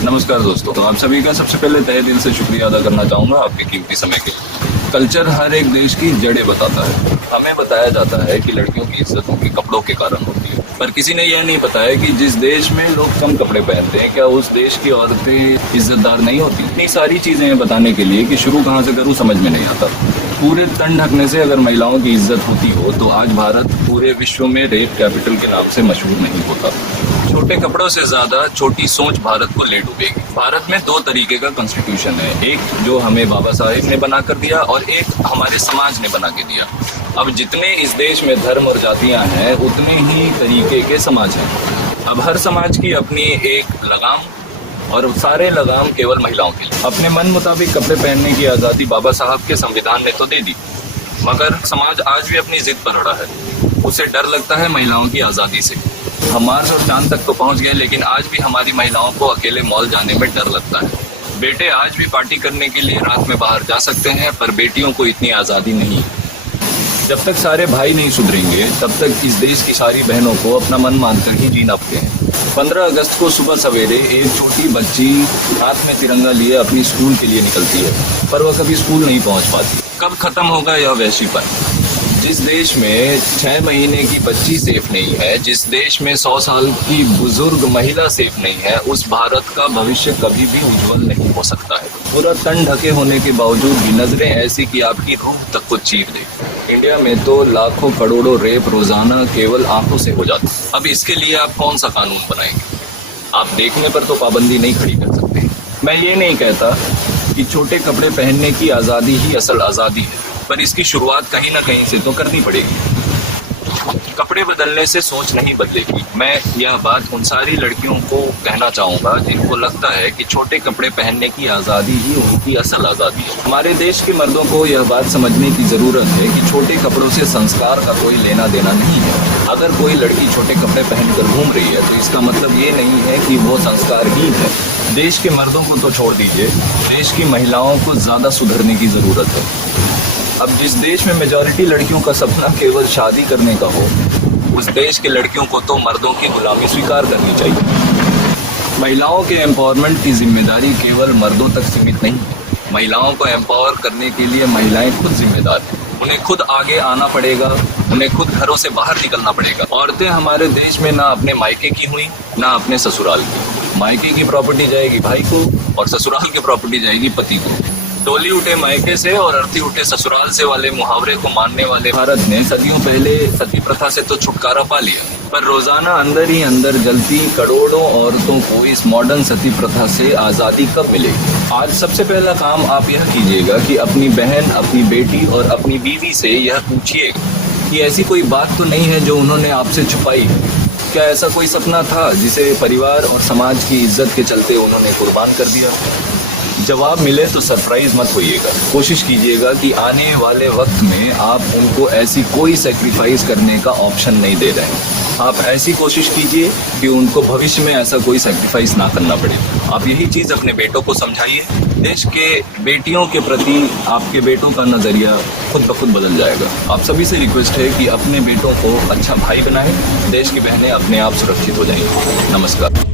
नमस्कार दोस्तों, तो आप सभी का सबसे पहले तहे दिल से शुक्रिया अदा करना चाहूँगा आपके कीमती समय के लिए। कल्चर हर एक देश की जड़ें बताता है। हमें बताया जाता है कि लड़कियों की इज्जत उनके कपड़ों के कारण होती है, पर किसी ने यह नहीं बताया कि जिस देश में लोग कम कपड़े पहनते हैं, क्या उस देश की औरतें इज्जतदार नहीं होती। इतनी सारी चीज़ें बताने के लिए कि शुरू कहाँ से करूँ समझ में नहीं आता। पूरे तन ढकने से अगर महिलाओं की इज्जत होती हो तो आज भारत पूरे विश्व में रेप कैपिटल के नाम से मशहूर नहीं होता। छोटे कपड़ों से ज्यादा छोटी सोच भारत को ले डूबेगी। भारत में दो तरीके का कॉन्स्टिट्यूशन है, एक जो हमें बाबा साहेब ने बना कर दिया और एक हमारे समाज ने बना के दिया। अब जितने इस देश में धर्म और जातियां हैं उतने ही तरीके के समाज हैं। अब हर समाज की अपनी एक लगाम और सारे लगाम केवल महिलाओं के लिए। अपने मन मुताबिक कपड़े पहनने की आज़ादी बाबा साहब के संविधान ने तो दे दी, मगर समाज आज भी अपनी जिद पर अड़ा है। उसे डर लगता है महिलाओं की आज़ादी से। हम मार्स और चांद तक तो पहुंच गए, लेकिन आज भी हमारी महिलाओं को अकेले मॉल जाने में डर लगता है। बेटे आज भी पार्टी करने के लिए रात में बाहर जा सकते हैं, पर बेटियों को इतनी आज़ादी नहीं। जब तक सारे भाई नहीं सुधरेंगे तब तक इस देश की सारी बहनों को अपना मन मानकर ही जीना पड़ेगा। 15 अगस्त को सुबह सवेरे एक छोटी बच्ची हाथ में तिरंगा लिए अपनी स्कूल के लिए निकलती है, पर वह कभी स्कूल नहीं पहुंच पाती। कब खत्म होगा यह वैश्वीपन? जिस देश में 6 महीने की बच्ची सेफ नहीं है, जिस देश में 100 साल की बुजुर्ग महिला सेफ नहीं है, उस भारत का भविष्य कभी भी उज्जवल नहीं हो सकता है। पूरा तन ढके होने के बावजूद भी नजरें ऐसी कि आपकी रूह तक को चीर दे। इंडिया में तो लाखों करोड़ों रेप रोजाना केवल आंखों से हो जाते। अब इसके लिए आप कौन सा कानून बनाएंगे? आप देखने पर तो पाबंदी नहीं खड़ी कर सकते। मैं ये नहीं कहता कि छोटे कपड़े पहनने की आज़ादी ही असल आज़ादी है, पर इसकी शुरुआत कहीं ना कहीं से तो करनी पड़ेगी। कपड़े बदलने से सोच नहीं बदलेगी। मैं यह बात उन सारी लड़कियों को कहना चाहूँगा जिनको लगता है कि छोटे कपड़े पहनने की आज़ादी ही उनकी असल आज़ादी है। हमारे देश के मर्दों को यह बात समझने की ज़रूरत है कि छोटे कपड़ों से संस्कार का कोई लेना देना नहीं है। अगर कोई लड़की छोटे कपड़े पहनकर घूम रही है तो इसका मतलब ये नहीं है कि वो संस्कारहीन है। देश के मर्दों को तो छोड़ दीजिए, देश की महिलाओं को ज़्यादा सुधरने की ज़रूरत है। अब जिस देश में मेजॉरिटी लड़कियों का सपना केवल शादी करने का हो, उस देश के लड़कियों को तो मर्दों की गुलामी स्वीकार करनी चाहिए। महिलाओं के एम्पावरमेंट की जिम्मेदारी केवल मर्दों तक सीमित नहीं है। महिलाओं को एम्पावर करने के लिए महिलाएं खुद जिम्मेदार हैं। उन्हें खुद आगे आना पड़ेगा, उन्हें खुद घरों से बाहर निकलना पड़ेगा। औरतें हमारे देश में ना अपने मायके की हुई ना अपने ससुराल की। मायके की प्रॉपर्टी जाएगी भाई को और ससुराल की प्रॉपर्टी जाएगी पति को। डोली उठे मायके से और अर्थी उठे ससुराल से वाले मुहावरे को मानने वाले भारत ने सदियों पहले सती प्रथा से तो छुटकारा पा लिया, पर रोजाना अंदर ही अंदर जलती करोड़ों औरतों को इस मॉडर्न सती प्रथा से आज़ादी कब मिलेगी? आज सबसे पहला काम आप यह कीजिएगा कि अपनी बहन, अपनी बेटी और अपनी बीवी से यह पूछिएगा कि ऐसी कोई बात तो नहीं है जो उन्होंने आपसे छुपाई। क्या ऐसा कोई सपना था जिसे परिवार और समाज की इज्जत के चलते उन्होंने कुर्बान कर दिया? जवाब मिले तो सरप्राइज मत होइएगा। कोशिश कीजिएगा कि आने वाले वक्त में आप उनको ऐसी कोई सेक्रीफाइस करने का ऑप्शन नहीं दे रहे हैं। आप ऐसी कोशिश कीजिए कि उनको भविष्य में ऐसा कोई सेक्रीफाइस ना करना पड़े। आप यही चीज़ अपने बेटों को समझाइए। देश के बेटियों के प्रति आपके बेटों का नज़रिया खुद ब खुद बदल जाएगा। आप सभी से रिक्वेस्ट है कि अपने बेटों को अच्छा भाई बनाएं। देश की बहनें अपने आप सुरक्षित हो जाएंगी। नमस्कार।